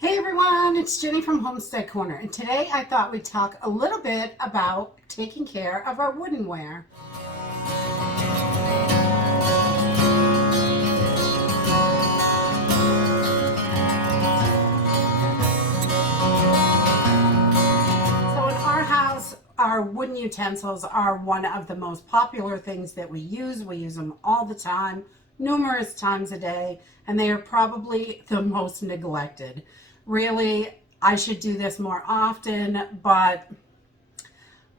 Hey everyone, it's Jenny from Homestead Corner, and today I thought we'd talk a little bit about taking care of our wooden ware. So in our house, our wooden utensils are one of the most popular things that we use. We use them all the time, numerous times a day, and they are probably the most neglected. Really, I should do this more often, but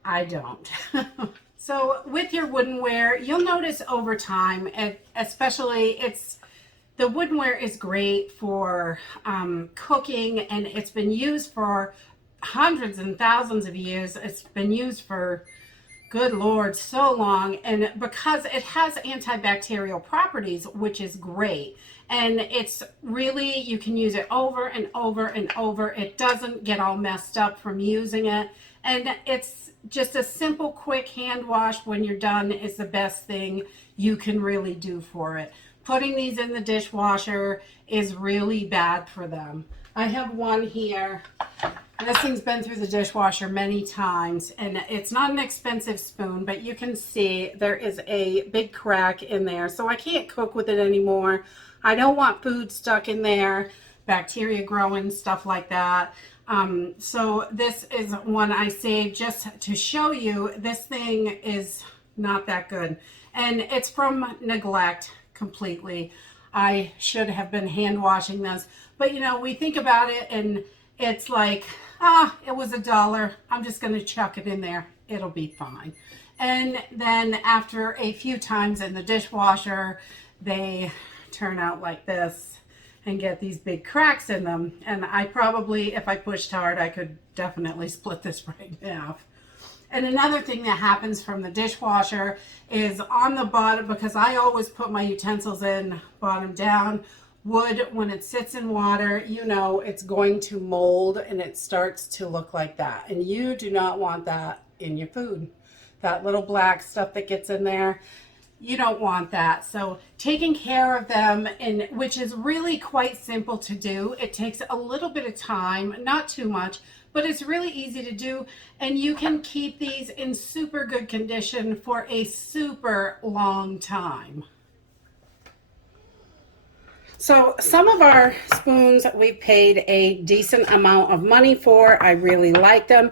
I don't. So with your woodenware, you'll notice over time, especially the woodenware is great for cooking, and it's been used for hundreds and thousands of years. It's been used for, good Lord, so long, and because it has antibacterial properties, which is great. And it's really, you can use it over and over and over. It doesn't get all messed up from using it. And it's just a simple, quick hand wash when you're done is the best thing you can really do for it. Putting these in the dishwasher is really bad for them. I have one here. This thing's been through the dishwasher many times, and it's not an expensive spoon, but you can see there is a big crack in there, so I can't cook with it anymore. I don't want food stuck in there, bacteria growing, stuff like that. So this is one I saved just to show you. This thing is not that good, and it's from neglect completely. I should have been hand washing this, but you know, we think about it and it's like, it was $1. I'm just going to chuck it in there. It'll be fine. And then after a few times in the dishwasher, they turn out like this and get these big cracks in them. And I probably, if I pushed hard, I could definitely split this right in half. And another thing that happens from the dishwasher is on the bottom, because I always put my utensils in bottom down. Wood, when it sits in water, you know it's going to mold and it starts to look like that. And you do not want that in your food. That little black stuff that gets in there, you don't want that. So taking care of them, and which is really quite simple to do. It takes a little bit of time, not too much, but it's really easy to do. And you can keep these in super good condition for a super long time. So some of our spoons we paid a decent amount of money for. I really like them.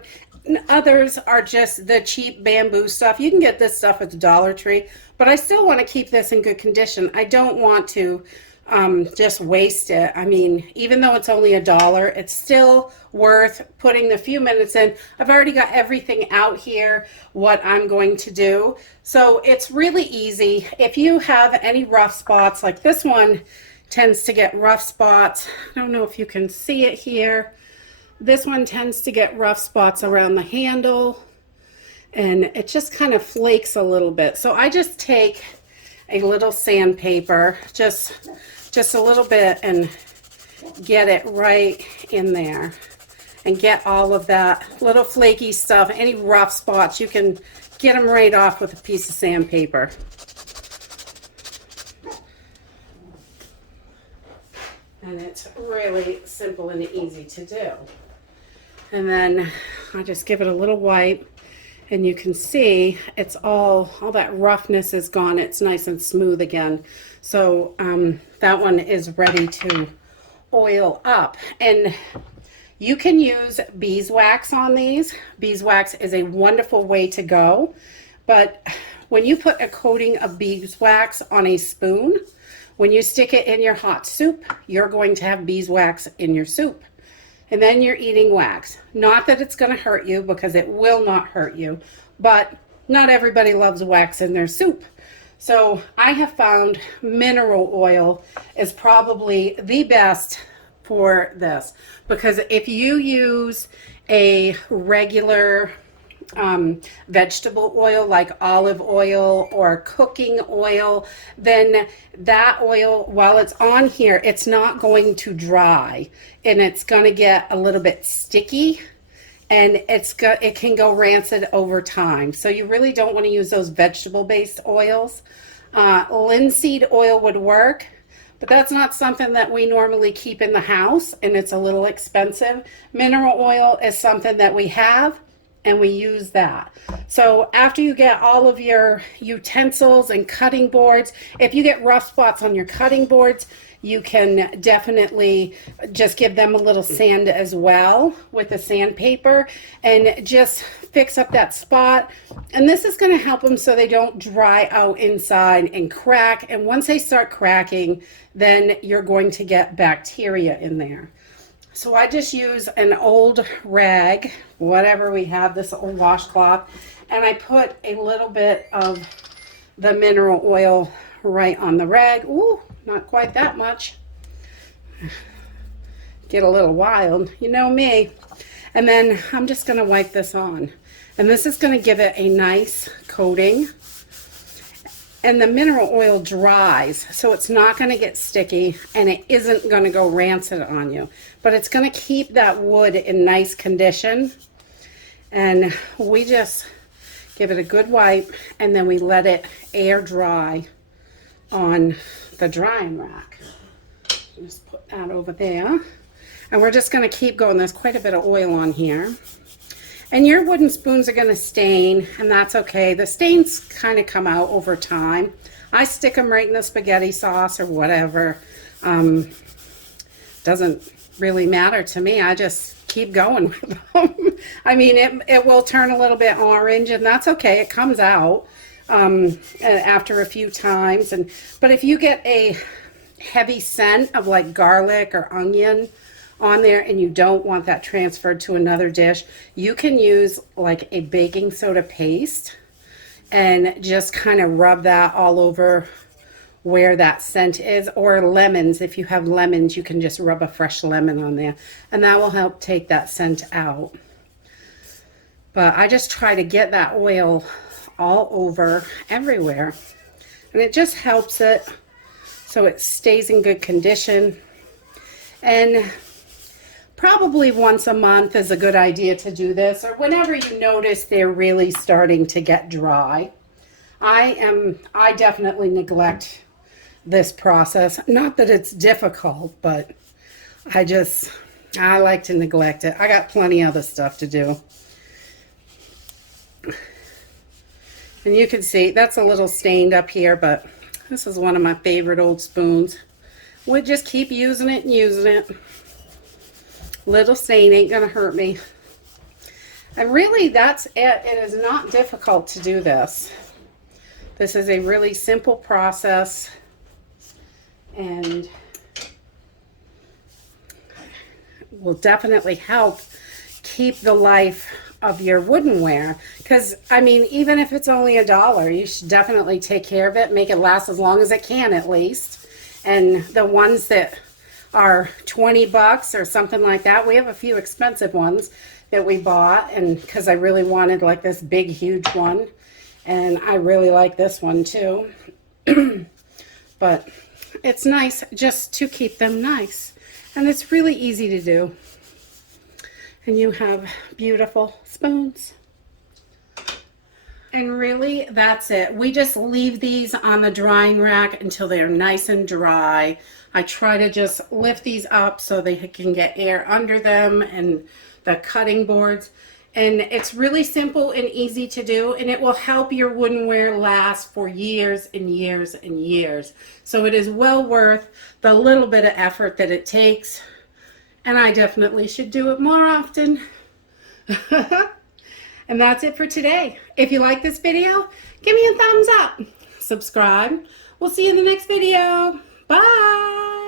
Others are just the cheap bamboo stuff. You can get this stuff at the Dollar Tree, but I still want to keep this in good condition. I don't want to just waste it. I mean, even though it's only $1, it's still worth putting the few minutes in. I've already got everything out here, what I'm going to do. So it's really easy. If you have any rough spots, like this one tends to get rough spots. I don't know if you can see it here. This one tends to get rough spots around the handle, and it just kind of flakes a little bit. So I just take a little sandpaper, just a little bit, and get it right in there and get all of that little flaky stuff, any rough spots, you can get them right off with a piece of sandpaper. And it's really simple and easy to do. And then I just give it a little wipe, and you can see it's all that roughness is gone. It's nice and smooth again. So that one is ready to oil up. And you can use beeswax on these. Beeswax is a wonderful way to go. But when you put a coating of beeswax on a spoon, when you stick it in your hot soup, you're going to have beeswax in your soup. And then you're eating wax. Not that it's going to hurt you, because it will not hurt you, but not everybody loves wax in their soup. So I have found mineral oil is probably the best for this, because if you use a regular vegetable oil like olive oil or cooking oil, then that oil, while it's on here, it's not going to dry, and it's going to get a little bit sticky, and it can go rancid over time. So you really don't want to use those vegetable based oils. Linseed oil would work, but that's not something that we normally keep in the house, and it's a little expensive. Mineral oil is something that we have, and we use that. So after you get all of your utensils and cutting boards, if you get rough spots on your cutting boards, you can definitely just give them a little sand as well with the sandpaper and just fix up that spot. And this is going to help them so they don't dry out inside and crack. And once they start cracking, then you're going to get bacteria in there. So I just use an old rag, whatever we have, this old washcloth, and I put a little bit of the mineral oil right on the rag. Ooh, not quite that much. Get a little wild, you know me. And then I'm just going to wipe this on. And this is going to give it a nice coating. And the mineral oil dries, so it's not going to get sticky, and it isn't going to go rancid on you. But it's going to keep that wood in nice condition. And we just give it a good wipe, and then we let it air dry on the drying rack. Just put that over there. And we're just going to keep going. There's quite a bit of oil on here. And your wooden spoons are going to stain, and that's okay. The stains kind of come out over time. I stick them right in the spaghetti sauce or whatever. Doesn't really matter to me. I just keep going with them. I mean, it will turn a little bit orange, and that's okay. It comes out after a few times. But if you get a heavy scent of like garlic or onion on there and you don't want that transferred to another dish, you can use like a baking soda paste and just kind of rub that all over where that scent is. Or lemons, if you have lemons, you can just rub a fresh lemon on there, and that will help take that scent out. But I just try to get that oil all over everywhere, and it just helps it so it stays in good condition. And probably once a month is a good idea to do this, or whenever you notice they're really starting to get dry. I definitely neglect this process. Not that it's difficult, but I like to neglect it. I got plenty of other stuff to do. And you can see that's a little stained up here, but this is one of my favorite old spoons. We just keep using it and using it. Little stain ain't gonna hurt me. And really, that's it. It is not difficult to do this. This is a really simple process, and will definitely help keep the life of your woodenware. Because I mean, even if it's only $1, you should definitely take care of it, make it last as long as it can at least. And the ones that are 20 bucks or something like that, we have a few expensive ones that we bought, and because I really wanted like this big huge one, and I really like this one too. But it's nice just to keep them nice, and it's really easy to do. And you have beautiful spoons. And really, that's it. We just leave these on the drying rack until they're nice and dry. I try to just lift these up so they can get air under them and the cutting boards. And it's really simple and easy to do, and it will help your woodenware last for years and years and years. So it is well worth the little bit of effort that it takes, and I definitely should do it more often. And that's it for today. If you like this video, give me a thumbs up. Subscribe. We'll see you in the next video. Bye.